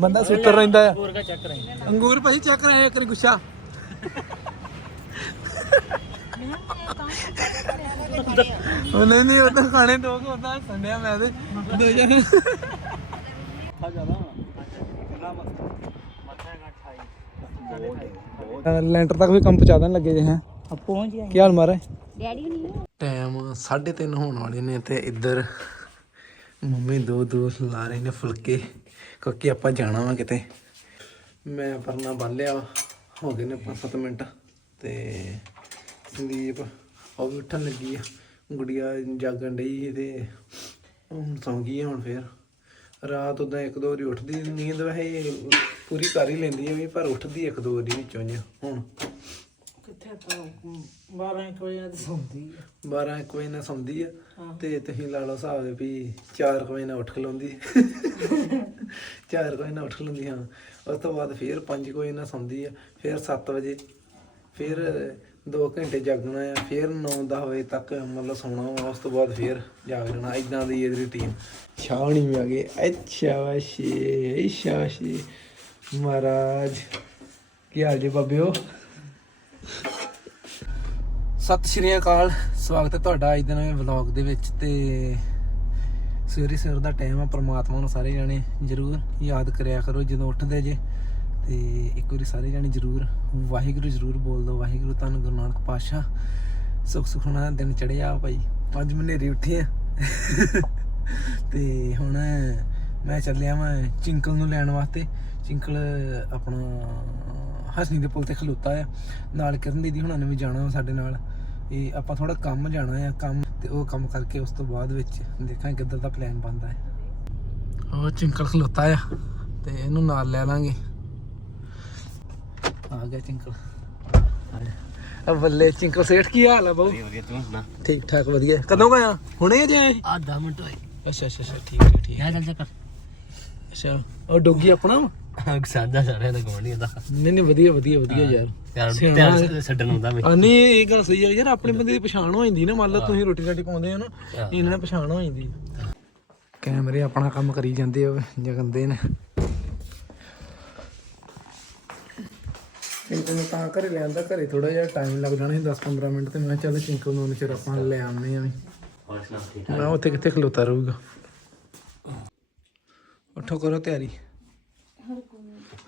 ਬੰਦਾ ਸੁੱਤਰ ਰਹਿੰਦਾ ਆ। ਅੰਗੂਰ ਭਾਈ ਚੱਕ ਰਹੇ ਇੱਕ ਨਹੀਂ ਗੁੱਸਾ। ਨਹੀਂ ਨਹੀਂ ਉਹ ਖਾਣੇ ਦੋ ਕੋ ਤਾਂ ਸੰਡਿਆ ਮੈਂ ਤੇ ਦੋ ਜਣੇ ਲੈਂਟਰ ਤੱਕ ਵੀ ਕੰਮ ਪਹੁੰਚਾ ਦੇਣ ਲੱਗੇ ਜੇ ਹੈ। ਆ ਪਹੁੰਚ ਗਿਆ। ਕੀ ਹਾਲ ਮਾਰੇ ਡੈਡੀ ਨਹੀਂ ਟਾਈਮ 3:30 ਹੋਣ ਵਾਲੇ ਨੇ ਤੇ ਇੱਧਰ ਮੰਮੀ ਦੋ ਦੋ ਲਾ ਰਹੇ ਨੇ ਫੁਲਕੇ। ਕਿਉਂਕਿ ਆਪਾਂ ਜਾਣਾ ਵਾ ਕਿਤੇ। ਮੈਂ ਪਰਨਾ ਬੰਨ੍ਹਿਆ ਹੋ ਗਏ ਨੇ 5-7 ਮਿੰਟ। ਤੇ ਸੰਦੀਪ ਉਹ ਵੀ ਉੱਠਣ ਲੱਗੀ ਆ। ਗੁੜੀਆ ਜਾਗਣ ਡਈ ਤੇ ਹੁਣ ਸੌਂ ਗਈ ਹੁਣ ਫੇਰ। ਰਾਤ ਉਦਾਂ ਇੱਕ ਦੋ ਵਾਰੀ ਉੱਠਦੀ ਨੀਂਦ ਵੈਸੇ ਪੂਰੀ ਕਰ ਹੀ ਲੈਂਦੀ ਹੈ ਵੀ ਪਰ ਉੱਠਦੀ ਇੱਕ ਦੋ ਵਾਰੀ ਵਿੱਚੋਂ ਜਿਹਾ ਹੁਣ ਕਿੱਥੇ ਤਾਂ 12 ਵਜੇ ਨਾਲ ਸੌਂਦੀ ਆ। 12 1 ਵਜੇ ਨਾਲ ਸੌਂਦੀ ਆ। ਤੇ ਤੁਸੀਂ ਲਾ ਲਓ ਹਿਸਾਬ ਵੀ 4 ਵਜੇ ਨਾਲ ਉੱਠ ਖਲੋਂਦੀ 4 ਵਜੇ ਨਾਲ ਉੱਠ ਖਲੋਂਦੀ ਹਾਂ ਉਸ ਤੋਂ ਬਾਅਦ ਫਿਰ 5 ਵਜੇ ਨਾਲ ਸੌਂਦੀ ਆ ਫਿਰ 7 ਵਜੇ ਫਿਰ 2 ਘੰਟੇ ਜਾਗਣਾ ਆ ਫਿਰ 9-10 ਵਜੇ ਤੱਕ ਮਤਲਬ ਸੌਣਾ ਵਾ ਉਸ ਤੋਂ ਬਾਅਦ ਫਿਰ ਜਾਗ ਜਾਣਾ ਇਦਾਂ ਦੀ ਇਹਦੀ ਰੁਟੀਨ ਛਾਵਣੀ ਵੀ ਆ ਗਏ ਅੱਛਾ ਵਾਸ਼ੀ ਸ਼ਾਸ਼ੀ ਮਹਾਰਾਜ ਕੀ ਹਾਲ ਜੀ ਬਾਬਿਓ? ਸਤਿ ਸ਼੍ਰੀ ਅਕਾਲ। ਸਵਾਗਤ ਹੈ ਤੁਹਾਡਾ ਅੱਜ ਦੇ ਨਵੇਂ ਵਲੌਗ ਦੇ ਵਿੱਚ ਤੇ ਸਵੇਰੇ ਸਵੇਰ ਦਾ ਟਾਈਮ ਆ, ਪ੍ਰਮਾਤਮਾ ਨੂੰ ਸਾਰੇ ਜਾਣੇ ਜਰੂਰ ਯਾਦ ਕਰਿਆ ਕਰੋ ਜਦੋਂ ਉੱਠਦੇ ਜੇ। ਤੇ ਇੱਕ ਵਾਰੀ ਸਾਰੇ ਜਾਣੇ ਜਰੂਰ ਵਾਹਿਗੁਰੂ ਜਰੂਰ ਬੋਲ ਦਿਓ। ਵਾਹਿਗੁਰੂ ਤੁਹਾਨੂੰ ਗੁਰੂ ਨਾਨਕ ਪਾਤਸ਼ਾਹ ਸੁਖ ਸੁਖਣਾ ਦਾ ਦਿਨ ਚੜਿਆ ਭਾਈ। ਪੰਜ ਮਨੇਰੀ ਉੱਠੇ ਆ। ਤੇ ਹੁਣ ਮੈਂ ਚੱਲਿਆ ਮੈਂ ਚਿੰਕਲ ਨੂੰ ਲੈਣ ਵਾਸਤੇ। ਚਿੰਕਲ ਆਪਣਾ ਹਸਨੀ ਦੇ ਪੁਲ ਤੇ ਖਲੋਤਾ ਆ। ਨਾਲ ਕਰਨ ਦੀਦੀ ਹੁਣਾਂ ਨੇ ਵੀ ਜਾਣਾ ਵਾ ਸਾਡੇ ਨਾਲ। ਇਹ ਆਪਾਂ ਥੋੜਾ ਕੰਮ ਜਾਣਾ ਆ ਕੰਮ ਤੇ ਉਹ ਕੰਮ ਕਰਕੇ ਉਸ ਤੋਂ ਬਾਅਦ ਵਿੱਚ ਦੇਖਾਂ ਕਿੱਦਾਂ ਦਾ ਪਲਾਨ ਬਣਦਾ ਹੈ। ਉਹ ਚਿੰਕਲ ਖਲੋਤਾ ਆ ਤੇ ਇਹਨੂੰ ਨਾਲ ਲੈ ਲਾਂਗੇ। ਆ ਗਿਆ ਚਿੰਕਲ। ਆ ਬੱਲੇ ਚਿੰਕਲ ਸੇਠ ਕੀ ਹਾਲ ਆ ਬਾਊ? ਠੀਕ ਠਾਕ ਵਧੀਆ। ਕਦੋਂ ਗਿਆ ਹੁਣੇ ਜੇ ਆਏ ਆ ਮਿੰਟ ਹੋਏ। ਅੱਛਾ ਅੱਛਾ ਠੀਕ ਠੀਕ ਹੈ ਚੱਲ ਕਰ ਅੱਛਾ ਉਹ ਡੋਗੀ ਆਪਣਾ ਸਾਡਾ ਸਾਰੇ ਦਾ ਗਵੰਡੀ ਦਾ ਨਹੀਂ ਨਹੀਂ ਵਧੀਆ ਵਧੀਆ ਵਧੀਆ ਯਾਰ। ਸਿਆਣਾ ਧਿਆਨ ਛੱਡਣ ਹੁੰਦਾ ਮੈਂ। ਆ ਨਹੀਂ ਇਹ ਗੱਲ ਸਹੀ ਆ। ਯਾਰ ਆਪਣੇ ਬੰਦੇ ਦੀ ਪਛਾਣ ਹੋ ਜਾਂਦੀ ਨਾ ਮੰਨ ਲਓ ਤੁਸੀਂ ਰੋਟੀ ਰਾਟੀ ਪਾਉਂਦੇ ਹੋ ਨਾ ਇਹਨਾਂ ਨੇ ਪਛਾਣ ਹੋ ਜਾਂਦੀ ਕੈਮਰੇ ਆਪਣਾ ਕੰਮ ਕਰੀ ਜਾਂਦੇ ਆ ਜਗੰਦੇ ਨੇ ਚਿੰਕੂ ਨੂੰ। ਤਾਂ ਘਰੇ ਲਿਆਂਦਾ ਘਰੇ ਥੋੜਾ ਜਿਹਾ ਟਾਈਮ ਲੱਗ ਜਾਣਾ ਸੀ 10-15 ਮਿੰਟ ਤੇ ਮੈਂ ਚੱਲ ਚਿੰਕੂ ਨੂੰ ਉਹਨੇ ਚਿਰ ਆਪਾਂ ਲੈ ਆਉਂਦੇ ਆਂ ਮੈਂ ਉੱਥੇ ਕਿੱਥੇ ਖਲੋਤਾ ਰਹੂਗਾ। ਉੱਠੋ ਕਰੋ ਤਿਆਰੀ।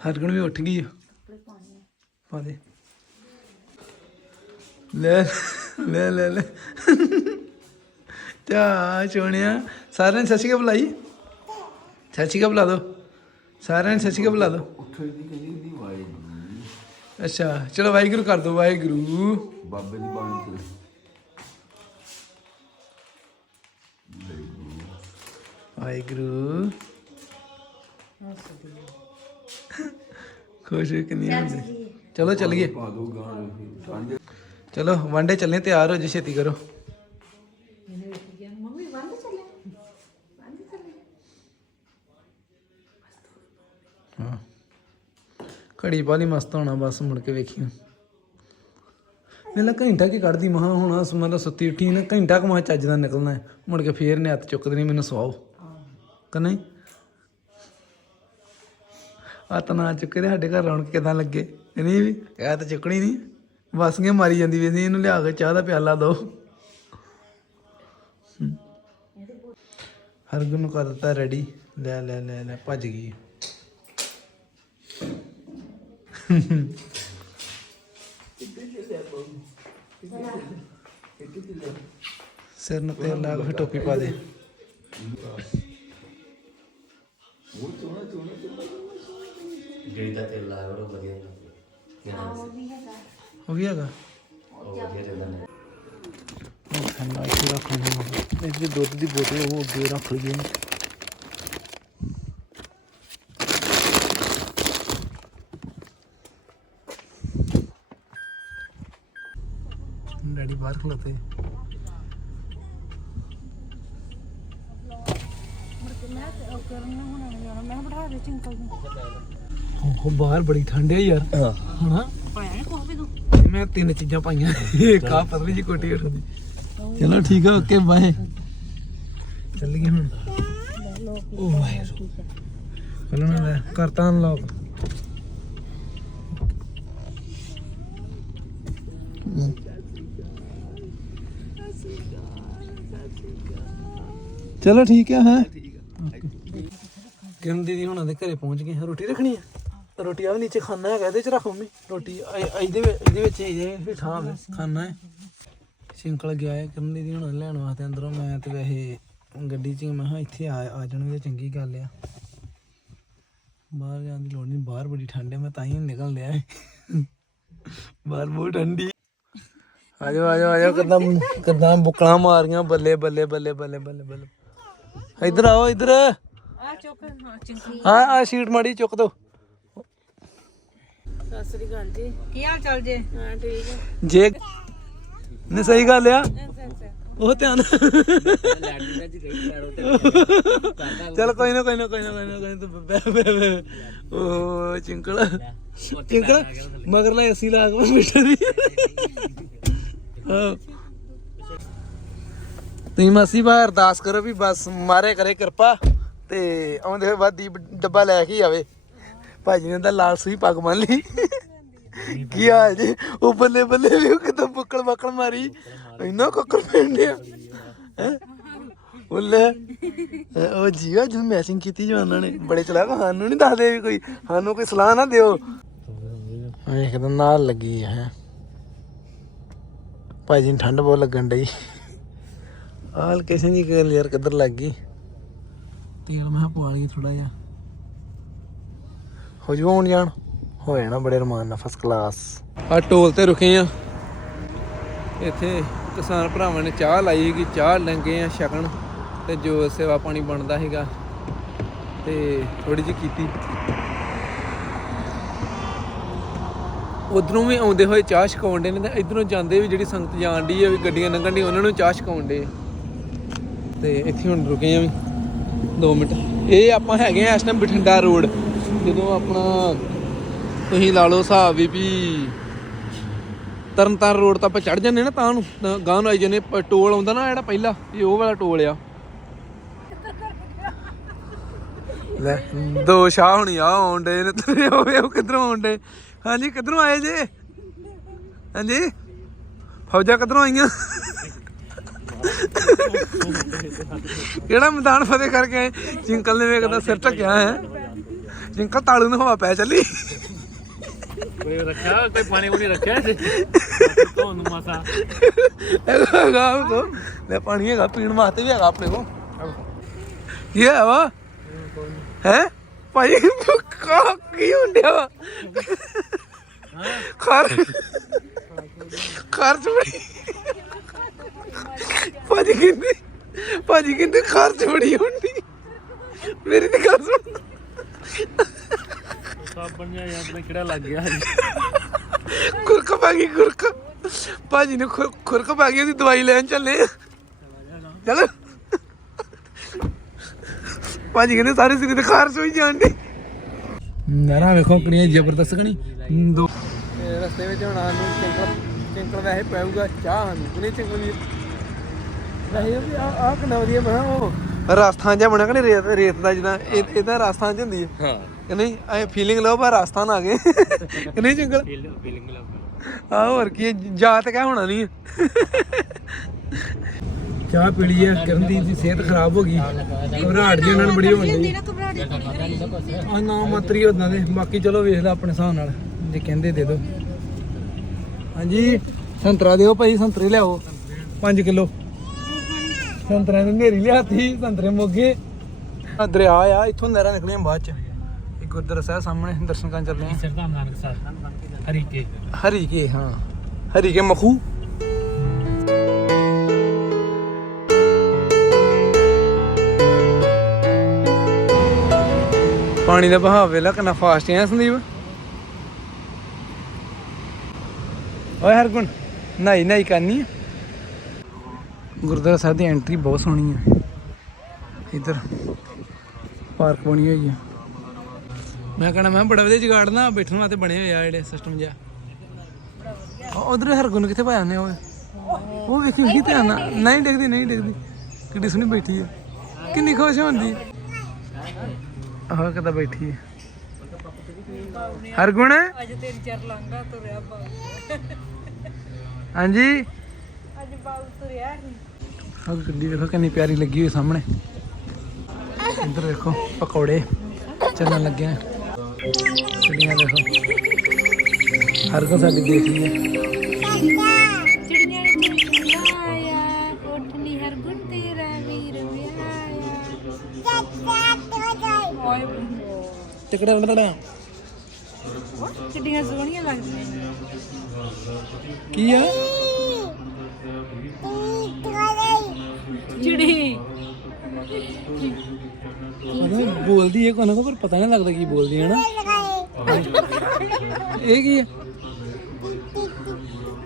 ਹਰਗਣ ਵੀ ਉੱਠ ਗਈ ਆ। ਪਾ ਦੇ। ਲੈ ਲੈ ਲੈ ਲੈ। ਤਾ ਸੋਹਣਿਆ। ਸਾਰਿਆਂ ਨੂੰ ਸਤਿ ਸ਼੍ਰੀ ਅਕਾਲ ਬੁਲਾਈ। ਸਤਿ ਸ਼੍ਰੀ ਅਕਾਲ ਬੁਲਾ ਦੋ। ਸਾਰਿਆਂ ਨੂੰ ਸਤਿ ਸ਼੍ਰੀ ਅਕਾਲ ਬੁਲਾ ਦੋ। ਅੱਛਾ ਚਲੋ ਵਾਹਿਗੁਰੂ ਕਰ ਦੋ ਵਾਹਿਗੁਰੂ। ਬਾਬੇ ਦੀ ਬਾਣੀ ਚ ਵਾਹਿਗੁਰੂ। ਖੁਸ਼ ਹੋ ਕਿ ਨਹੀਂ ਹੁੰਦੇ। ਚਲੋ ਚੱਲੀਏ। ਪਾ ਦੋ ਗਾਣੇ ਸਾਂਝੇ ਚਲੋ ਵਾਂਡੇ ਚੱਲੇ ਤਿਆਰ ਹੋ ਜੀ ਛੇਤੀ ਕਰੋ। ਹਾਂ। ਘੜੀ ਬਾਲੀ ਮਸਤ ਹੋਣਾ ਬਸ ਮੁੜ ਕੇ ਵੇਖੀ। ਮੇਲਾ ਘੰਟਾ ਕੀ ਕੱਢਦੀ ਮਹਾ ਹੁਣ ਮਤਲਬ ਸੁੱਤੀ ਉੱਠੀ ਨਾ ਘੰਟਾ ਕਮਾ ਚੱਜ ਦਾ ਨਿਕਲਣਾ। ਮੁੜ ਕੇ ਫੇਰ ਨੇ ਹੱਥ ਚੁੱਕਦੇ ਨਹੀਂ ਮੈਨੂੰ ਸਵਾਓ ਕਿ ਨਹੀਂ? ਹੱਥ ਨਾ ਚੁੱਕੇ ਤੇ ਸਾਡੇ ਘਰ ਰੌਣਕ ਕਿਦਾਂ ਲੱਗੇ? ਨਹੀਂ ਵੀ ਇਹ ਤਾਂ ਚੁੱਕਣੀ ਨਹੀਂ। ਵਸਗੇ ਮਾਰੀ ਜਾਂਦੀ ਵੀ ਸੀ ਇਹਨੂੰ ਲਿਆ ਕੇ ਚਾਹ ਦਾ ਪਿਆਲਾ ਦੋ। ਹਰਗੁਣ ਨੂੰ ਕਰ ਦਿੱਤਾ ਰੈਡੀ ਲੈ ਲੈ ਲੈ ਲੈ, ਭੱਜ ਗਈ। ਸਿਰ ਨੂੰ ਤੇਲ ਲਾ ਕੇ ਟੋਪੀ ਪਾ ਦੇ। ਜਿਹੜੀ ਦਾ ਤੇਲ ਲਾਇਆ ਉਹ ਵਧੀਆ ਹੋ ਗਿਆ ਹੈਗਾ। ਉਹ ਵਧੀਆ ਰਹਿੰਦਾ ਨੇ। ਉਹ ਠੰਡਾ ਇੱਥੇ ਰੱਖ ਲੈਣਾ ਇਹ ਜਿਹੜੀ ਦੁੱਧ ਦੀ ਬੋਤਲ ਉਹ ਅੱਗੇ ਰੱਖ ਲਈਏ। ਨਾ ਡੈਡੀ ਬਾਹਰ ਖਲੋਤੇ। ਉਹ ਬਾਹਰ ਬੜੀ ਠੰਡ ਹੈ ਯਾਰ। ਹਾਂ। ਹਣਾ ਮੈਂ ਤਿੰਨ ਚੀਜ਼ਾਂ ਪਾਈਆਂ। ਇੱਕ ਆ ਪਤਲੀ ਜੀ ਕੋਟੀ ਉੱਠਦੀ ਚਲੋ ਠੀਕ ਆ ਓਕੇ ਬਾਏ। ਚੱਲੀਏ ਹੁਣ। ਓ ਵਾਹਿਗੁਰੂ। ਖੋਲਣਾ ਲੈ ਕਰਤਾ ਅਨਲੌਕ ਚਲੋ ਠੀਕ ਹੈ ਹੈ। ਕਿਰਨ ਦੀਦੀ ਹੁਣਾਂ ਦੇ ਘਰੇ ਪਹੁੰਚ ਗਏ। ਰੋਟੀ ਰੱਖਣੀ ਹੈ ਰੋਟੀ ਆ ਵੀ ਨੀਚੇ ਖਾਣਾ ਹੈਗਾ ਇਹਦੇ ਚ ਰੱਖ ਮੰਮੀ। ਰੋਟੀ ਇਹ- ਇਹਦੇ ਵਿੱਚ ਇਹਦੇ ਵਿੱਚ ਇਹਦੇ ਵਿੱਚ ਥਾਂ ਹੈ ਖਾਣਾ ਹੈ। ਸਿੰਕਲ ਗਿਆ ਹੈ ਕਿਰਨ ਦੀਦੀ ਹੁਣਾਂ ਲੈਣ ਵਾਸਤੇ ਅੰਦਰੋਂ ਮੈਂ ਤੇ ਵੈਸੇ ਗੱਡੀ 'ਚ ਹੀ ਮੈਂ ਕਿਹਾ ਇੱਥੇ ਆ ਆ ਜਾਣਗੇ ਚੰਗੀ ਗੱਲ ਆ। ਬਾਹਰ ਜਾਣ ਦੀ ਲੋੜ ਨਹੀਂ ਬਾਹਰ ਬੜੀ ਠੰਡ ਹੈ ਮੈਂ ਤਾਂ ਹੀ ਨਿਕਲ ਲਿਆ ਹੈ। ਬਾਹਰ ਬਹੁਤ ਠੰਡੀ ਆ ਜਾਓ ਆ ਜਾਓ ਆ ਜਾਓ ਕਿੱਦਾਂ ਕਿੱਦਾਂ ਬੁਕਲਾਂ ਮਾਰੀਆਂ ਬੱਲੇ ਬੱਲੇ ਬੱਲੇ ਬੱਲੇ ਬੱਲੇ ਬੱਲੇ। ਇੱਧਰ ਆਓ ਇੱਧਰ। ਆ ਚੁੱਕ ਹਾਂ ਚਿੰਕੀ। ਹਾਂ ਆ ਸ਼ੀਟ ਮਾੜੀ ਚੁੱਕ ਦੋ। ਸਤਿ ਸ੍ਰੀ ਅਕਾਲ ਜੀ। ਕੀ ਹਾਲ ਚਾਲ ਜੇ? ਹਾਂ ਠੀਕ ਹੈ ਜੇ ਨੇ ਸਹੀ ਗੱਲ ਆ। ਉਹ ਧਿਆਨ ਚਲ ਕੋਈ ਨਾ ਕੋਈ ਨਾ ਕੋਈ ਨਾ ਕੋਈ ਨਾ ਕੋਈ ਨਾ ਤੂੰ ਬੈ ਬੈ ਬੈ ਉਹ ਚਿੰਕਲ ਚਿੰਕਲ ਮਗਰ ਲੈ ਅਸੀਂ ਲਾ ਕੇ ਬਿਠਾ ਦੀ ਤੁਸੀਂ ਮਾਸੀ ਬਾ ਅਰਦਾਸ ਕਰੋ ਵੀ ਬਸ ਮਾਰੇ ਕਰੇ ਕਿਰਪਾ ਤੇ ਆਉਂਦੇ ਹੋਏ ਬਾਅਦ ਦੀਪ ਡੱਬਾ ਲੈ ਕੇ ਹੀ ਆਵੇ। ਭਾਜੀ ਨੇ ਤਾਂ ਲਾਲ ਸੂਈ ਪੱਗ ਬੰਨ ਲਈ। ਕੀ ਹਾਲ ਜੀ? ਉਹ ਬੱਲੇ ਬੱਲੇ ਵੀ ਉਹ ਕਿਦਾਂ ਬੁੱਕਲ ਬੱਕਲ ਮਾਰੀ। ਇੰਨਾ ਕੱਕਰ ਪੈਂਦਿਆ ਹੈ? ਉੱਲੇ ਉਹ ਜੀਵਾ ਜਦ ਮੈਚਿੰਗ ਕੀਤੀ ਜਵਾਨਾਂ ਨੇ। ਬੜੇ ਚਲਾਕ ਸਾਨੂੰ ਨਹੀਂ ਦੱਸਦੇ ਵੀ ਕੋਈ। ਸਾਨੂੰ ਕੋਈ ਸਲਾਹ ਨਾ ਦਿਓ। ਹਾਂ ਇੱਕਦਮ ਨਾਲ ਲੱਗੀ ਹੈ? ਭਾਜੀ ਨੂੰ ਠੰਡ ਬਹੁਤ ਲੱਗਣ ਡਈ। ਆਲ ਕਿਸੇ ਜੀ ਗੱਲ ਯਾਰ, ਕਿੱਧਰ ਲੱਗ ਗਈ? ਤੇਲ ਮੈਂ ਕਿਹਾ ਪਵਾ ਲਈ ਥੋੜਾ ਜਿਹਾ। ਹੋ ਜੂ ਆਉਣ ਜਾਣ? ਹੋ ਜਾਣਾ ਬੜੇ ਰਮਾਨ ਨਾਲ ਫਸਟ ਕਲਾਸ ਆ ਟੋਲ ਤੇ ਰੁਕੇ ਆ। ਇੱਥੇ ਕਿਸਾਨ ਭਰਾਵਾਂ ਨੇ ਚਾਹ ਲਾਈ ਹੈਗੀ ਚਾਹ ਲੰਗੇ ਆ ਛਕਣ ਤੇ ਜੋ ਸੇਵਾ ਪਾਣੀ ਬਣਦਾ ਹੈਗਾ ਤੇ ਥੋੜੀ ਜਿਹੀ ਕੀਤੀ। ਉਧਰੋਂ ਵੀ ਆਉਂਦੇ ਹੋਏ ਚਾਹ ਛਕਾਉਣ ਦੇ ਨੇ ਤੇ ਇਧਰੋਂ ਜਾਂਦੇ ਵੀ ਜਿਹੜੀ ਸੰਗਤ ਜਾਣ ਦੀ ਆ ਵੀ ਗੱਡੀਆਂ ਲੰਘਣ ਦੀ ਉਹਨਾਂ ਨੂੰ ਚਾਹ ਛਕਾਉਣ ਦੇ ਤੇ ਇੱਥੇ ਹੁਣ ਰੁਕੇ ਆ ਵੀ 2 ਮਿੰਟ। ਇਹ ਆਪਾਂ ਹੈਗੇ ਆ ਇਸ ਟਾਈਮ ਬਠਿੰਡਾ ਰੋਡ। ਜਦੋਂ ਆਪਣਾ ਤੁਸੀਂ ਲਾ ਲਓ ਹਿਸਾਬ ਵੀ ਵੀ ਤਰਨਤਾਰਨ ਰੋਡ ਤਾਂ ਆਪਾਂ ਚੜ ਜਾਂਦੇ ਨਾ ਤਾਂ ਨੂੰ, ਤਾਂ ਗਾਂ ਨੂੰ ਆਈ ਜਾਂਦੇ ਟੋਲ ਆਉਂਦਾ ਨਾ ਜਿਹੜਾ ਪਹਿਲਾ ਇਹ ਉਹ ਵਾਲਾ ਟੋਲ ਆ। ਲੈ, ਦੋ ਸ਼ਾਹ ਹੁਣੀ ਆ ਆਉਂਦੇ ਨੇ ਤੇ ਉਹ ਉਹ ਕਿੱਧਰੋਂ ਆਉਂਦੇ ਹਾਂਜੀ, ਕਿੱਧਰੋਂ ਆਏ ਜੇ? ਹਾਂਜੀ? ਫੌਜਾਂ ਕਿੱਧਰੋਂ ਆਈਆਂ? ਕਿਹੜਾ ਮੈਦਾਨ ਫਤਿਹ ਕਰਕੇ ਆਏ? ਚਿੰਕਲ ਨੇ ਵੇਖਦਾ, ਸਿਰ ਢੱਕਿਆ ਹੈ ਚਿੰਕਲ ਤਾਲੂ ਨੂੰ ਹਵਾ ਪੈ ਚੱਲੀ। ਕੋਈ ਰੱਖਿਆ? ਕੋਈ ਪਾਣੀ ਪੂਣੀ ਰੱਖਿਆ ਇੱਥੇ? ਧੋਣ ਮਸਾ। ਹੈਗਾ ਉਹ ਲੈ ਪਾਣੀ ਹੈਗਾ ਪੀਣ ਵਾਸਤੇ ਵੀ ਹੈਗਾ ਆਪਣੇ ਕੋ ਕੀ ਹੈ ਵਾ? ਹੈ? ਭਾਈ ਕਾ ਕੀ ਹੁੰਦਿਆ ਵਾ? ਖਰ ਖਰਚ ਬੜੀ। ਭਾਜੀ ਕਹਿੰਦੇ ਭਾਜੀ ਕਹਿੰਦੇ ਖਰਚ ਬੜੀ ਹੁੰਦੀ। ਮੇਰੀ ਤੇ ਗੱਲ ਸੁਣ ਸਾਬਣ ਕਿਹੜਾ ਲੱਗ ਗਿਆ? ਪਾ ਗਈ ਖੁਰਕ। ਭਾਜੀ ਨੇ ਖੁਰ- ਖੁਰਕ ਪਾ ਗਈ ਉਹਦੀ ਦਵਾਈ ਲੈਣ ਚੱਲੇ। ਚੱਲ। ਭਾਜੀ ਕਹਿੰਦੇ ਸਾਰੇ ਸਿਰ ਤੇ ਖਾਰਸ਼ ਹੋਈ ਜਾਂਦੀ ਨਰਾ ਵੇਖੋ ਕਿੰਨੀ ਜ਼ਬਰਦਸਤ ਕਣੀ। ਦੋ ਰਸਤੇ ਵਿੱਚ ਹੁਣ ਸਾਨੂੰ ਚਿੰਕਲ ਚਿੰਕਲ ਵੈਸੇ ਪਾਊਗਾ ਚਾਹ ਸਾਨੂੰ ਕਿੰਨੀ ਚਿੰਕਲ ਵੀ ਵੈਸੇ ਆ ਆ ਕਿੰਨਾ ਵਧੀਆ ਬਣਾ ਉਹ। ਰਾਜਸਥਾਨ ਜਿਹਾ ਬਣਿਆ ਕਿ ਨਹੀਂ ਰੇਤ ਰੇਤ ਦਾ ਜਿੱਦਾਂ ਇਹ ਇਹਦਾ ਰਾਜਸਥਾਨ ਚ ਹੁੰਦੀ ਹੈ। ਹਾਂ। ਕਿ ਨਹੀਂ ਐ ਫੀਲਿੰਗ ਲਓ ਪਰ ਰਾਜਸਥਾਨ ਆ ਗਏ। ਕਿ ਨਹੀਂ ਚਿੰਕਲ ਫੀਲਿੰਗ ਲੱਗ ਆ ਹੋਰ ਕੀ ਹੈ, ਜਾ ਤੇ ਕਹਿ ਹੋਣਾ ਨਹੀਂ। ਚਾਹ ਪੀ ਲਈ ਹੈ ਕਰਨਦੀਪ ਦੀ ਸਿਹਤ ਖਰਾਬ ਹੋ ਗਈ। ਘਬਰਾਹਟ ਜੀ ਉਹਨਾਂ ਨੂੰ ਬੜੀ ਹੋਣੀ ਹੈ। ਆ ਨਾ ਮਾਤਰੀ ਉਦਾਂ ਦੇ। ਬਾਕੀ ਚਲੋ ਵੇਖ ਲੈ ਆਪਣੇ ਹਿਸਾਬ ਨਾਲ ਜੇ ਕਹਿੰਦੇ ਦੇ ਦਿਓ ਹਾਂਜੀ ਸੰਤਰਾ ਦਿਓ ਭਾਈ ਸੰਤਰੇ ਲਿਆਓ। 5 ਕਿਲੋ। ਸੰਤਰੇ ਨੂੰ ਨੇਰੀ ਲਿਆਤੀ ਸੰਤਰੇ ਮੋਗੇ। ਦਰਿਆ ਆ ਇੱਥੋਂ ਨਹਿਰਾਂ ਨਿਕਲੀਆਂ ਬਾਅਦ ਚ। ਇੱਕ ਗੁਰਦੁਆਰਾ ਸਾਹਿਬ ਸਾਹਮਣੇ ਦਰਸ਼ਨ ਕਰਨ ਚੱਲੇ ਆ। ਸਰਦਾਰ ਨਾਨਕ ਸਾਹਿਬ। ਹਰੀਕੇ। ਹਰੀ ਕੇ ਹਾਂ। ਹਰੀ ਕੇ ਮਖੂ। ਪਾਣੀ ਦਾ ਬਹਾਵ ਵੇਲਾ ਕਿੰਨਾ ਫਾਸਟ ਹੈ ਸੰਦੀਪ। ਓਏ ਹਰਗੁਣ ਨਹੀਂ ਨਹੀਂ ਕਰਨੀ ਹੈ ਗੁਰਦੁਆਰਾ ਸਾਹਿਬ ਦੀ ਐਂਟਰੀ ਬਹੁਤ ਸੋਹਣੀ ਹੈ ਇੱਧਰ ਪਾਰਕ ਬਣੀ ਹੋਈ ਹੈ ਮੈਂ ਕਹਣਾ ਮੈਂ ਬੜਾ ਵਧੀਆ ਜਗਾੜ ਨਾ ਬੈਠਣ ਵਾਸਤੇ ਬਣੇ ਹੋਏ ਆ ਜਿਹੜੇ ਸਿਸਟਮ ਜਿਹਾ। ਉਧਰ ਹਰਗੁਣ ਕਿੱਥੇ ਪਾਇਆ ਨੇ ਓਏ ਉਹ? ਵੇਖੀ ਵੇਖੀ ਧਿਆਨ ਨਾਲ। ਨਹੀਂ ਡਿੱਗਦੀ ਨਹੀਂ ਡਿੱਗਦੀ। ਕਿੱਡੀ ਸੋਹਣੀ ਬੈਠੀ ਹੈ ਕਿੰਨੀ ਖੁਸ਼ ਹੁੰਦੀ। ਆਹ ਕਿੱਦਾਂ ਬੈਠੀ ਹੈ ਹਰਗੁਣ? ਅੱਜ ਤਿੰਨ ਚਾਰ ਲਾਂਗਾ ਤੁਰਿਆ ਬਾਉ ਹਾਂਜੀ। ਅੱਜ ਬਾਉ ਤੁਰਿਆ ਨਹੀਂ ਆਹ ਗੱਡੀ ਵੇਖੋ ਕਿੰਨੀ ਪਿਆਰੀ ਲੱਗੀ ਹੋਈ ਸਾਹਮਣੇ। ਇੱਧਰ ਦੇਖੋ ਪਕੌੜੇ ਚੱਲਣ ਲੱਗੇ ਆ। ਚਿੜੀਆਂ ਦੇਖੋ। ਹਰਗੁਣ ਸਾਡੀ ਦੇਖ ਰਹੀ ਹੈ ਚਿੜੀਆਂ ਨੇ ਚੁਗਾਇਆ ਕੋਠਲੀ ਹਰ ਗੁਣ ਤੇਰਾ ਵੀਰ ਵਿਆਇਆ ਓਏ ਟਿਕੜਾ ਟਿਕੜਾ ਚਿੜੀਆਂ ਸੋਹਣੀਆਂ ਲੱਗਦੀਆਂ ਨੇ। ਕੀ ਆ? ਚਿੜੀ। ਪਤਾ ਬੋਲਦੀ ਹੈ ਕੋਨਾ ਪਰ ਪਤਾ ਨਹੀਂ ਲੱਗਦਾ ਕੀ ਬੋਲਦੀ ਹੈ ਨਾ। ਇਹ ਕੀ ਹੈ?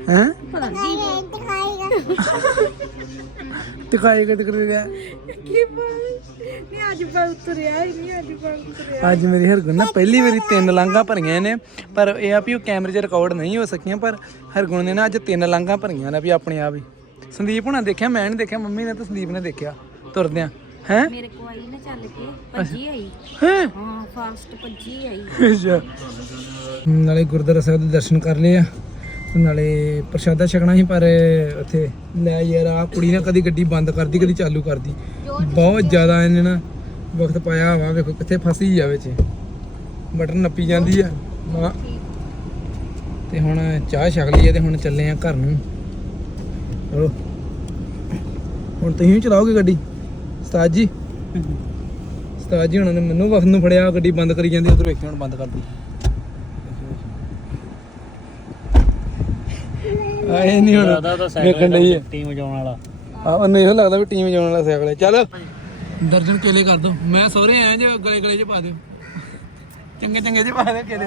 ਹੈ। ਪਤਾ ਨਹੀਂ ਦਿਖਾਏਗਾ ਦਿਖਾਏਗਾ ਕੀ ਬਾਉ ਨਹੀਂ ਅੱਜ ਬਾਉ ਤੁਰਿਆ ਹੀ ਨਹੀਂ ਅੱਜ ਬਾਉ ਤੁਰਿਆ ਅੱਜ ਮੇਰੀ ਹਰਗੁਣ ਨਾ ਪਹਿਲੀ ਵਾਰੀ ਤਿੰਨ ਲਾਂਘਾਂ ਭਰੀਆਂ ਨੇ ਪਰ ਇਹ ਆ ਵੀ ਉਹ ਕੈਮਰੇ 'ਚ ਰਿਕਾਰਡ ਨਹੀਂ ਹੋ ਸਕੀਆਂ ਪਰ ਹਰਗੁਣ ਨੇ ਨਾ ਅੱਜ ਤਿੰਨ ਲਾਂਘਾਂ ਭਰੀਆਂ ਨੇ ਵੀ ਆਪਣੇ ਆਪ ਹੀ। ਸੰਦੀਪ ਹੁਣਾਂ ਦੇਖਿਆ? ਮੈਂ ਨਹੀਂ ਦੇਖਿਆ ਮੰਮੀ ਨੇ ਤੇ ਸੰਦੀਪ ਨੇ ਦੇਖਿਆ ਤੁਰਦਿਆਂ। ਹੈ? ਮੇਰੇ ਕੋ ਆਈ ਨਾ ਚੱਲ ਕੇ ਭੱਜੀ ਆਈ। ਹੈ? ਹਾਂ ਫਾਸਟ ਭੱਜੀ ਆਈ। ਅੱਛਾ। ਨਾਲੇ ਗੁਰਦੁਆਰਾ ਸਾਹਿਬ ਦੇ ਦਰਸ਼ਨ ਕਰ ਲਏ ਆ। ਤੇ ਨਾਲੇ ਪ੍ਰਸ਼ਾਦਾ ਛਕਣਾ ਸੀ ਪਰ ਉੱਥੇ ਲੈ ਯਾਰ ਆ ਕੁੜੀ ਨੇ ਕਦੀ ਗੱਡੀ ਬੰਦ ਕਰਦੀ ਕਦੀ ਚਾਲੂ ਕਰਦੀ। ਬਹੁਤ ਜ਼ਿਆਦਾ ਇਹਨੇ ਨਾ ਵਕਤ ਪਾਇਆ ਵਾ ਵੇਖੋ ਕਿੱਥੇ ਫਸੀ ਆ ਵਿੱਚ। ਬਟਨ ਨੱਪੀ ਜਾਂਦੀ ਆ। ਨਾ ਤੇ ਹੁਣ ਚਾਹ ਛਕ ਲਈ ਆ ਤੇ ਹੁਣ ਚੱਲੇ ਆ ਘਰ ਨੂੰ। ਚਲੋ। ਹੁਣ ਤੁਸੀਂ ਚਲਾਓਗੇ ਗੱਡੀ? ਉਸਤਾਦ ਜੀ? ਉਸਤਾਦ ਜੀ ਹੁਣਾਂ ਨੇ ਮੈਨੂੰ ਵਕਤ ਨੂੰ ਫੜਿਆ ਗੱਡੀ ਬੰਦ ਕਰੀ ਜਾਂਦੀ ਉਧਰ ਵੇਖੀ ਹੁਣ ਬੰਦ ਕਰਦੀ। ਆਏ ਨਹੀਂ ਹੁਣ। ਵੇਖਣ ਲਈ ਹੈ ਟੀਮ ਵਜਾਉਣ ਵਾਲਾ। ਆ ਉਹਨੂੰ ਇਹੋ ਲੱਗਦਾ ਵੀ ਟੀਮ ਜਾਣ ਵਾਲਾ ਸਾਈਕਲ ਹੈ। ਚੱਲ। ਦਰਜਨ ਕੇਲੇ ਕਰ ਦੋ। ਮੈਂ ਸਹੁਰੇ ਆਇਆ ਜੇ ਗਲੇ ਗਲੇ ਚ ਪਾ ਦਿਓ। ਚੰਗੇ ਚੰਗੇ ਚ ਪਾ ਦਿਓ ਕੇਲੇ।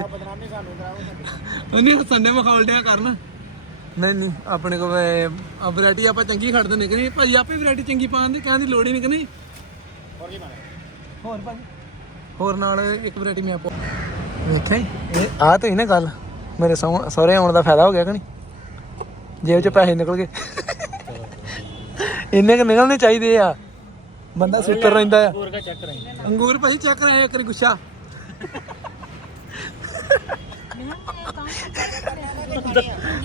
ਉਹਨੇ ਸੰਡੇ ਮਖੌਲਡਿਆ ਕਰਨ। ਨਹੀਂ ਨਹੀਂ ਆਪਣੇ ਕੋਲ ਵੈਰਾਈਟੀ ਆਪਾਂ ਚੰਗੀ ਖੜ ਦਿੰਦੇ ਕਿ ਨਹੀਂ? ਭਾਜੀ ਆਪੇ ਵੈਰਾਈਟੀ ਚੰਗੀ ਪਾਉਣ ਦੀ ਕਹਿਣ ਦੀ ਲੋੜ ਹੀ ਨਹੀਂ ਕਿ ਨਹੀਂ? ਹੋਰ ਕੀ ਹੋਰ ਭਾਜੀ ਹੋਰ ਨਾਲ ਇੱਕ ਵੈਰਾਈਟੀ ਮੈਂ ਆਪੋ ਵੇਖੇ ਇਹ ਆ ਤਾਂ ਹੀ ਨਾ ਗੱਲ। ਮੇਰੇ ਸਹੁੰ- ਸਹੁਰੇ ਆਉਣ ਦਾ ਫਾਇਦਾ ਹੋ ਗਿਆ ਕਿ ਨਹੀਂ? ਜੇਬ ਚ ਪੈਸੇ ਨਿਕਲ ਗਏ। ਇੰਨੇ ਕ ਨਿਕਲਣੇ ਚਾਹੀਦੇ ਆ। ਬੰਦਾ ਸੁੱਤਰ ਰਹਿੰਦਾ ਆ। ਚੈੱਕ ਅੰਗੂਰ ਭਾਈ ਚੈੱਕ ਕਰਾਇਆ ਇੱਕ ਵਾਰੀ ਗੁੱਸਾ।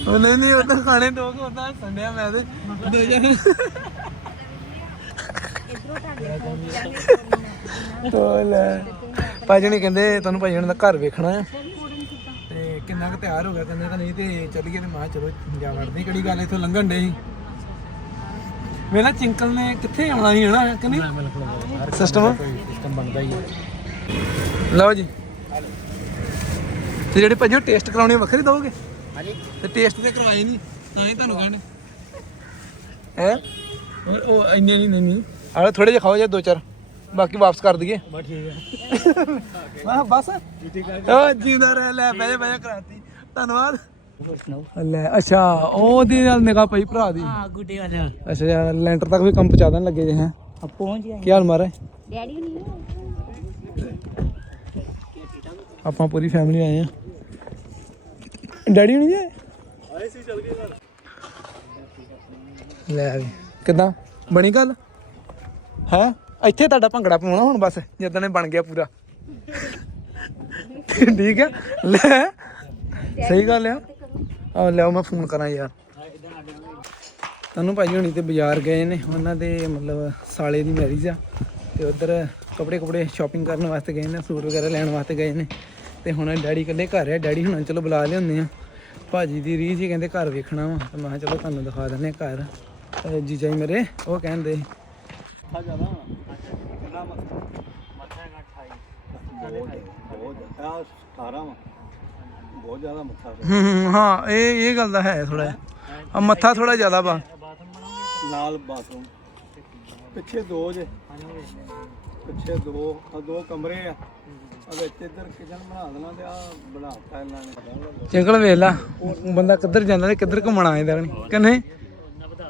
ਉਹ ਨਹੀਂ ਨਹੀਂ ਉਹ ਤਾਂ ਖਾਣੇ ਦੋ ਕੋ ਉਹਦਾ ਸੰਡਿਆ ਮੈਂ ਤੇ ਦੋ ਜਣੇ ਤੋ ਲੈ ਭਾਜਣੀ ਕਹਿੰਦੇ ਤੁਹਾਨੂੰ ਭਾਜਣ ਦਾ ਘਰ ਵੇਖਣਾ ਆ। ਤੇ ਕਿੰਨਾ ਕੁ ਤਿਆਰ ਹੋ ਗਿਆ ਕਹਿੰਦੇ ਤਾਂ ਨਹੀਂ ਤੇ ਚੱਲੀਏ ਤੇ ਮੈਂ ਕਿਹਾ ਚਲੋ ਜਾ ਵੜਦੇ ਕਿਹੜੀ ਗੱਲ ਇੱਥੋਂ ਲੰਘਣ ਡੇ ਸੀ। ਵੇਲਾ ਚਿੰਕਲ ਨੇ ਕਿੱਥੇ ਆਉਣਾ ਸੀ ਹਨਾ ਕਿ ਨਹੀਂ? ਸਿਸਟਮ ਸਿਸਟਮ ਬਣਦਾ ਹੀ ਹੈ ਲਓ ਜੀ। ਤੇ ਜਿਹੜੇ ਭਾਜੀ ਟੇਸਟ ਕਰਾਉਣੇ ਵੱਖਰੇ ਦੋਗੇ ਹਾਂਜੀ। ਤੇ ਟੇਸਟ ਤੇ ਕਰਵਾਏ ਨਹੀਂ ਤਾਂ ਹੀ ਤੁਹਾਨੂੰ ਕਹਿੰਦੇ। ਹੈ? ਉਹ ਉਹ ਇੰਨੇ ਨਹੀਂ ਨਹੀਂ ਨਹੀਂ ਆਲੇ ਥੋੜੇ ਜਿਹਾ ਖਾਓ ਜੇ ਦੋ ਚਾਰ। ਬਾਕੀ ਵਾਪਸ ਕਰ ਦਈਏ। ਬਸ ਠੀਕ ਹੈ। ਬਸ। ਉਹ ਜੀਂਦਾ ਰਹਿ ਲੈ ਬਹਿ ਜਾ ਬਹਿ ਜਾ ਕਰਾਤੀ। ਧੰਨਵਾਦ। ਹੋਰ ਸੁਣਾਓ? ਲੈ ਅੱਛਾ ਉਹਦੇ ਨਾਲ ਨਿਗਾਹ ਪਈ ਭਰਾ ਦੀ? ਹਾਂ ਗੁੱਡੇ ਵਾਲਾ ਅੱਛਾ ਯਾਰ ਲੈਂਟਰ ਤੱਕ ਵੀ ਕੰਮ ਪਹੁੰਚਾ ਦੇਣ ਲੱਗੇ ਜੇ ਹੈ? ਆ ਪਹੁੰਚ ਗਿਆ। ਕੀ ਹਾਲ ਮਾਰੇ ਡੈਡੀ ਨਹੀਂ ਆਪਾਂ ਪੂਰੀ ਫੈਮਿਲੀ ਆਏ ਆ। ਡੈਡੀ ਨਹੀਂ ਆਏ ਆਏ ਸੀ ਚੱਲ ਗਏ ਘਰ ਲੈ ਵੀ ਕਿਦਾਂ? ਬਣੀ ਗੱਲ? ਹੈ? ਇੱਥੇ ਤੁਹਾਡਾ ਭੰਗੜਾ ਪਾਉਣਾ ਹੁਣ ਬਸ ਜਿੱਦਾਂ ਨੇ ਬਣ ਗਿਆ ਪੂਰਾ। ਠੀਕ ਹੈ? ਲੈ, ਸਹੀ ਗੱਲ ਆ। ਆ ਲਿਆਓ ਮੈਂ ਫੋਨ ਕਰਾਂ ਯਾਰ। ਤੁਹਾਨੂੰ ਭਾਜੀ ਹੁਣੀ ਤੇ ਬਾਜ਼ਾਰ ਗਏ ਨੇ, ਉਹਨਾਂ ਦੇ ਮਤਲਬ ਸਾਲੇ ਦੀ ਮੈਰਿਜ ਆ, ਤੇ ਉਧਰ ਕੱਪੜੇ ਕੁਪੜੇ ਸ਼ਾਪਿੰਗ ਕਰਨ ਵਾਸਤੇ ਗਏ ਨੇ, ਸੂਟ ਵਗੈਰਾ ਲੈਣ ਵਾਸਤੇ ਗਏ ਨੇ। ਤੇ ਹੁਣ ਡੈਡੀ ਇਕੱਲੇ ਘਰ ਆ, ਡੈਡੀ ਹੁਣ ਚਲੋ ਬੁਲਾ ਲਿਆਉਂਦੇ ਆ। ਭਾਜੀ ਦੀ ਰੀਝ ਹੀ ਕਹਿੰਦੇ ਘਰ ਵੇਖਣਾ ਵਾ, ਤੇ ਮੈਂ ਕਿਹਾ ਚਲੋ ਤੁਹਾਨੂੰ ਦਿਖਾ ਦਿੰਦੇ ਆ ਘਰ। ਜੀਜਾ ਜੀ ਮੇਰੇ, ਉਹ ਕਹਿੰਦੇ ਹੂੰ ਹੂੰ, ਹਾਂ ਇਹ ਇਹ ਗੱਲ ਦਾ ਹੈ ਥੋੜਾ ਆ ਮੱਥਾ ਥੋੜਾ ਜ਼ਿਆਦਾ ਵਾ। ਨਾਲ ਬਾਥਰੂਮ ਪਿੱਛੇ ਦੋ ਜੇ। ਪਿੱਛੇ ਦੋ ਆ ਦੋ ਕਮਰੇ ਆ। ਆ ਵਿੱਚ ਇੱਧਰ ਕਿਚਨ ਬਣਾ ਦੇਣਾ ਤੇ ਆ ਬਣਾਤਾ ਇਹਨਾਂ ਨੇ। ਚੰਗਲ ਵੇਖ ਲਾ ਬੰਦਾ ਕਿੱਧਰ ਜਾਂਦਾ ਤੇ ਕਿੱਧਰ ਘੁੰਮਣ ਆ ਜਾਂਦਾ ਨਹੀਂ? ਕਿ ਨਹੀਂ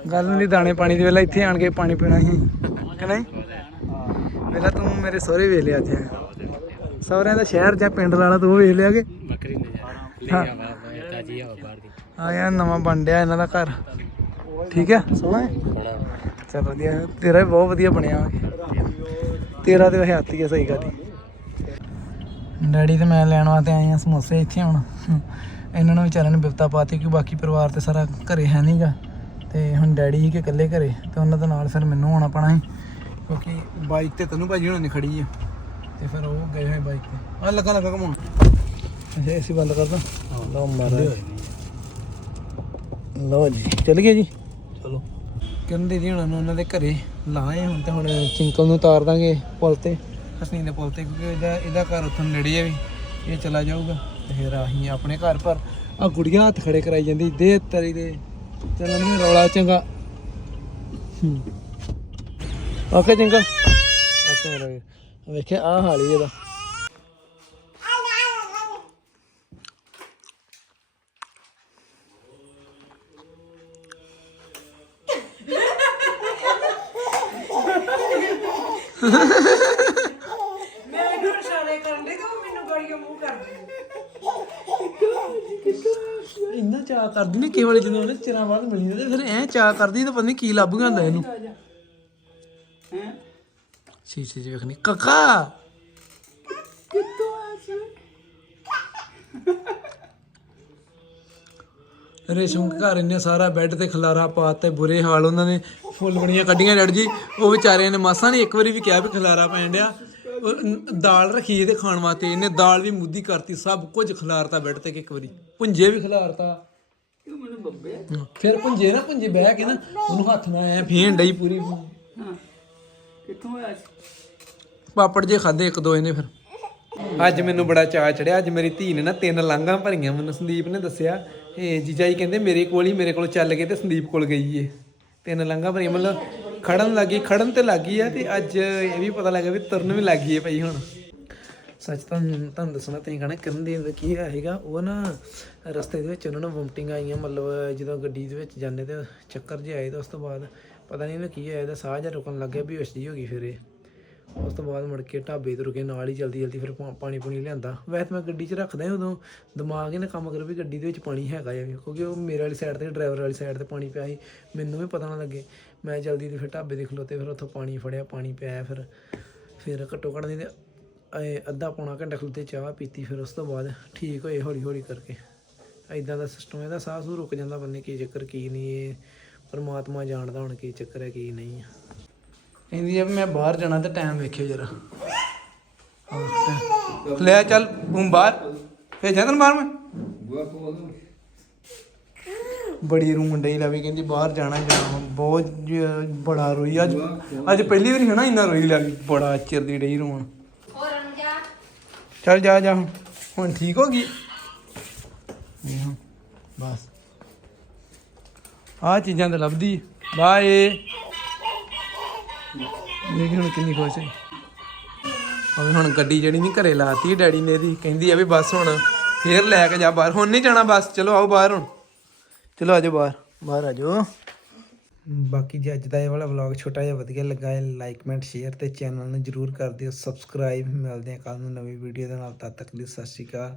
ਗੱਲ ਨਹੀਂ ਦਾਣੇ ਪਾਣੀ ਦੀ ਵੇਲਾ ਇੱਥੇ ਆਣ ਕੇ ਪਾਣੀ ਪੀਣਾ ਸੀ। ਕਿ ਨਹੀਂ ਵੇਲਾ ਤੂੰ ਮੇਰੇ ਸਹੁਰੇ ਵੇਖ ਲਿਆ ਅੱਜ ਸਹੁਰਿਆਂ ਦਾ ਸ਼ਹਿਰ ਜਾਂ ਪਿੰਡ ਵਾਲਾ ਤੂੰ ਵੇਖ ਲਿਆ ਕਿ? ਬੱਕਰੀ ਨੇ ਲੈ ਆ ਤਾਜੀ ਬਾਹਰ ਦੀ। ਆ ਯਾਰ ਨਵਾਂ ਬਣ ਡਿਆ ਇਹਨਾਂ ਦਾ ਘਰ। ਠੀਕ ਹੈ? ਸੋਹਣਾ ਹੈ? ਚਲ ਵਧੀਆ। ਤੇਰਾ ਵੀ ਬਹੁਤ ਵਧੀਆ ਬਣਿਆ। ਤੇਰਾ ਤੇ ਵਹਿ ਹੱਥੀ ਹੈ ਸਹੀ ਗੱਲ ਹੀ। ਡੈਡੀ ਤੇ ਮੈਂ ਲੈਣ ਵਾਸਤੇ ਆਏ ਆ ਸਮੋਸੇ ਇੱਥੇ ਹੁਣ। ਇਹਨਾਂ ਨੂੰ ਵਿਚਾਰਿਆਂ ਨੂੰ ਬਿਪਤਾ ਪਾਤੀ ਕਿ ਬਾਕੀ ਪਰਿਵਾਰ ਤੇ ਸਾਰਾ ਘਰੇ ਹੈ ਨਹੀਂਗਾ ਤੇ ਹੁਣ ਡੈਡੀ ਹੀ ਕਿ ਇਕੱਲੇ ਘਰੇ ਤੇ ਉਹਨਾਂ ਦੇ ਨਾਲ ਫਿਰ ਮੈਨੂੰ ਆਉਣਾ ਪੈਣਾ ਸੀ। ਕਿਉਂਕਿ ਬਾਈਕ ਤੇ ਤੈਨੂੰ ਭਾਜੀ ਹੁਣਾਂ ਨੇ ਖੜੀ ਆ। ਤੇ ਫਿਰ ਉਹ ਗਏ ਹੋਏ ਬਾਈਕ ਤੇ। ਆ ਲੱਗਾ ਲੱਗਾ ਘਮਾਉਣ ਅੱਛਾ ਏਸੀ ਬੰਦ ਕਰ ਦਾਂ ਲਓ ਮਾਰ ਲਓ ਜੀ ਚੱਲ ਗਏ ਜੀ। ਚਲੋ। ਕਿਰਨ ਦੀਦੀ ਹੁਣਾਂ ਨੂੰ ਉਹਨਾਂ ਦੇ ਘਰੇ ਲਾਏ ਹੁਣ ਤੇ ਹੁਣ ਚਿੰਕਲ ਨੂੰ ਤਾਰ ਦਾਂਗੇ ਪੁਲ ਤੇ। ਹਸਨੀ ਦੇ ਪੁਲ ਤੇ ਕਿਉਂਕਿ ਇਹਦਾ ਇਹਦਾ ਘਰ ਉੱਥੋਂ ਨੇੜੇ ਆ ਵੀ ਇਹ ਚਲਾ ਜਾਊਗਾ ਤੇ ਫਿਰ ਆਹੀਂ ਆਪਣੇ ਘਰ ਪਰ ਆ ਗੁੜੀਆਂ ਹੱਥ ਖੜੇ ਕਰਾਈ ਜਾਂਦੀ ਦੇ ਤਰੀ ਦੇ। ਚੱਲ ਨਹੀਂ ਰੌਲਾ ਚੰਗਾ। ਓਕੇ ਚੰਗਾ ਓਕੇ ਮੇਰਾ ਵੀਰ। ਵੇਖਿਆ ਆ ਹਾਲ ਹੀ ਇਹਦਾ ਮੈਂ ਇਹਨੂੰ ਇਸ਼ਾਰੇ ਕਰਨ ਦੇ ਤੇ ਮੈਨੂੰ ਗੜੀਆਂ ਮੂੰਹ ਕਰਦੇ ਇੰਨਾ ਚਾਹ ਕਰਦੀ ਕਈ ਵਾਰੀ ਜਦੋਂ ਉਹਨੇ ਚਿਰਾਂ ਬਾਅਦ ਮਿਲੀ ਤੇ ਫਿਰ ਐ ਚਾਹ ਕਰਦੀ ਤਾਂ ਪਤਾ ਨਹੀਂ ਕੀ ਲੱਭ ਗਿਆ ਹੁੰਦਾ ਇਹਨੂੰ ਸ਼ੀਸ਼ੇ 'ਚ ਵੇਖਣੀ ਕਾਕਾ ਰੇਸ਼ਮ ਦੇ ਘਰ ਇਹਨੇ ਸਾਰਾ ਬੈੱਡ ਤੇ ਖਲਾਰਾ ਪਾਤੇ ਬੁਰੇ ਹਾਲ ਉਹਨਾਂ ਨੇ ਫੁੱਲ ਬਣੀਆਂ ਕੱਢੀਆਂ ਡੈਡ ਜੀ। ਉਹ ਵਿਚਾਰਿਆਂ ਨੇ ਮਾਸਾ ਨੇ ਇੱਕ ਵਾਰੀ ਵੀ ਕਿਹਾ ਵੀ ਖਲਾਰਾ ਪੈਣ ਡਿਆ। ਦਾਲ ਰੱਖੀ ਇਹਦੇ ਖਾਣ ਵਾਸਤੇ ਇਹਨੇ ਦਾਲ ਵੀ ਮੁੱਦੀ ਕਰਤੀ ਸਭ ਕੁਝ ਖਿਲਾਰਤਾ ਬੈੱਡ ਤੇ ਇੱਕ ਵਾਰੀ। ਪੁੰਜੇ ਵੀ ਖਿਲਾਰਤਾ। ਫਿਰ ਪੁੰਜੇ ਨਾ ਪੁੰਜੇ ਬਹਿ ਕੇ ਨਾ ਉਹਨੂੰ ਹੱਥ ਨਾਲ ਐ ਫੇਣ ਡਈ ਪੂਰੀ। ਕਿੱਥੋਂ ਆਇਆ ਪਾਪੜ ਜੇ ਖਾਦੇ ਇੱਕ ਦੋ ਇਹਨੇ ਫਿਰ। ਅੱਜ ਮੈਨੂੰ ਬੜਾ ਚਾਅ ਚੜਿਆ ਅੱਜ ਮੇਰੀ ਧੀ ਨੇ ਨਾ ਤਿੰਨ ਲਾਂਘਾਂ ਭਰੀਆਂ ਮੈਨੂੰ ਸੰਦੀਪ ਨੇ ਦੱਸਿਆ। ਇਹ ਜੀਜਾ ਜੀ ਕਹਿੰਦੇ ਮੇਰੇ ਕੋਲ ਹੀ ਮੇਰੇ ਕੋਲ ਚੱਲ ਕੇ ਤੇ ਸੰਦੀਪ ਕੋਲ ਗਈ ਏ। ਤਿੰਨ ਲਾਂਘਾਂ ਭਰੀਆਂ ਮਤਲਬ ਖੜਨ ਲੱਗੀ ਖੜਨ ਤੇ ਲੱਗੀ ਆ ਤੇ ਅੱਜ ਇਹ ਵੀ ਪਤਾ ਲੱਗਾ ਵੀ ਤੁਰਨ ਵੀ ਲੱਗੀ ਏ ਭਾਈ ਹੁਣ। ਸੱਚ ਤਾਂ ਤੁਹਾਨੂੰ ਦੱਸਣਾ ਤੁਸੀਂ ਕਹਣਾ ਕਰਨ ਦੀ ਅੰਦਰ ਕੀ ਸੀਗਾ? ਉਹ ਨਾ ਰਸਤੇ ਦੇ ਵਿੱਚ ਉਹਨਾਂ ਨੂੰ ਵੋਮਟਿੰਗ ਆਈਆਂ ਮਤਲਬ ਜਦੋਂ ਗੱਡੀ ਦੇ ਵਿੱਚ ਜਾਂਦੇ ਤੇ ਚੱਕਰ ਜਿਹਾ ਆਏ ਤੇ ਉਸ ਤੋਂ ਬਾਅਦ ਪਤਾ ਨਹੀਂ ਨਾ ਕੀ ਹੋਇਆ, ਇਹਦਾ ਸਾਹ ਜਿਹਾ ਰੁਕਣ ਲੱਗ ਗਿਆ ਬੇਹੋਸ਼ ਜੀ ਹੋ ਗਈ ਫਿਰ ਇਹ। ਉਸ ਤੋਂ ਬਾਅਦ ਮੁੜ ਕੇ ਢਾਬੇ ਤੇ ਰੁਕੇ, ਨਾਲ ਹੀ ਜਲਦੀ ਜਲਦੀ ਫਿਰ ਪਾ- ਪਾਣੀ ਪੂਣੀ ਲਿਆਂਦਾ। ਵੈਸੇ ਤਾਂ ਮੈਂ ਗੱਡੀ 'ਚ ਰੱਖਦਾ ਹੀ ਉਦੋਂ। ਦਿਮਾਗ ਹੀ ਨਾ ਕੰਮ ਕਰੇ ਵੀ ਗੱਡੀ ਦੇ ਵਿੱਚ ਪਾਣੀ ਹੈਗਾ ਆ ਵੀ ਕਿਉਂਕਿ ਉਹ ਮੇਰੇ ਵਾਲੀ ਸਾਈਡ ਤੇ, ਡਰਾਈਵਰ ਵਾਲੀ ਸਾਈਡ ਤੇ ਪਾਣੀ ਪਿਆ ਸੀ। ਮੈਨੂੰ ਵੀ ਪਤਾ ਨਾ ਲੱਗੇ। ਮੈਂ ਜਲਦੀ ਤੇ ਫਿਰ ਢਾਬੇ ਦੇ ਖਲੋਤੇ ਫਿਰ ਉੱਥੋਂ ਪਾਣੀ ਫੜਿਆ, ਪਾਣੀ ਪਿਆ ਫਿਰ। ਫਿਰ ਘੱਟੋ ਘੱਟ ਨਹੀਂ ਤੇ ਇਹ ਅੱਧਾ ਪੌਣਾ ਘੰਟਾ ਖਲੋਤੇ ਚਾਹ ਪੀਤੀ ਫਿਰ ਉਸ ਤੋਂ ਬਾਅਦ ਠੀਕ ਹੋਏ ਹੌਲੀ ਹੌਲੀ ਕਰਕੇ। ਐਦਾਂ ਦਾ ਸਿਸਟਮ ਇਹਦਾ ਸਾਹ ਸੂ ਰੁਕ ਜਾਂਦਾ ਬੰਦੇ, ਕੀ ਚੱਕਰ, ਕੀ ਨਹੀਂ ਇਹ। ਪਰਮਾਤਮਾ ਜਾਣਦਾ ਹੁਣ ਕੀ ਚੱਕਰ ਹੈ ਕੀ ਨਹੀਂ ਆ। ਕਹਿੰਦੀ ਆ ਵੀ ਮੈਂ ਬਾਹਰ ਜਾਣਾ ਤੇ ਟਾਈਮ ਵੇਖਿਓ ਜਰਾ। ਲੈ ਚੱਲ ਤੂੰ ਬਾਹਰ। ਭੇਜਾਂ ਤੈਨੂੰ ਬਾਹਰ ਮੈਂ? ਬੜੀ ਰੂ ਮੁੰਡੇ ਹੀ ਲਵੀ ਕਹਿੰਦੀ ਬਾਹਰ ਜਾਣਾ ਜਾਣਾ ਬਹੁਤ ਜ- ਬੜਾ ਰੋਈ। ਅੱਜ ਅੱਜ ਪਹਿਲੀ ਵਾਰੀ ਹਨਾ ਇੰਨਾ ਰੋਈ ਲੱਗੀ ਬੜਾ ਚਿਰ ਦੀ ਡਈ ਰੋਣ। ਚੱਲ ਜਾ ਜਾ ਹੁਣ। ਹੁਣ ਠੀਕ ਹੋ ਗਈ? ਬਸ। ਆ ਚੀਜ਼ਾਂ ਤੇ ਲੱਭਦੀ। ਬਾਏ। ਦੇਖ ਹੁਣ ਕਿੰਨੀ ਖੁਸ਼ ਹੈ। ਹੁਣ ਹੁਣ ਗੱਡੀ ਜਿਹੜੀ ਨਹੀਂ ਘਰੇ ਲਾਤੀ ਡੈਡੀ ਨੇ ਇਹਦੀ, ਕਹਿੰਦੀ ਆ ਵੀ ਬਸ ਹੁਣ ਫੇਰ ਲੈ ਕੇ ਜਾ ਬਾਹਰ। ਹੁਣ ਨਹੀਂ ਜਾਣਾ ਬਸ, ਚਲੋ ਆਓ ਬਾਹਰ ਹੁਣ। ਚਲੋ ਆਜੋ ਬਾਹਰ। ਬਾਹਰ ਆਜੋ। ਬਾਕੀ ਜੇ ਅੱਜ ਦਾ ਇਹ ਵਾਲਾ ਵਲੌਗ ਛੋਟਾ ਜਿਹਾ ਵਧੀਆ ਲੱਗਾ ਹੈ ਲਾਈਕ ਕਮੈਂਟ ਸ਼ੇਅਰ ਤੇ ਚੈਨਲ ਨੂੰ ਜਰੂਰ ਕਰ ਦਿਓ। ਸਬਸਕ੍ਰਾਈਬ ਮਿਲਦੇ ਆ ਕੱਲ ਨੂੰ ਨਵੀਂ ਵੀਡੀਓ ਦੇ ਨਾਲ। ਤਦ ਤੱਕ ਲਈ ਸਤਿ ਸ਼੍ਰੀ ਅਕਾਲ।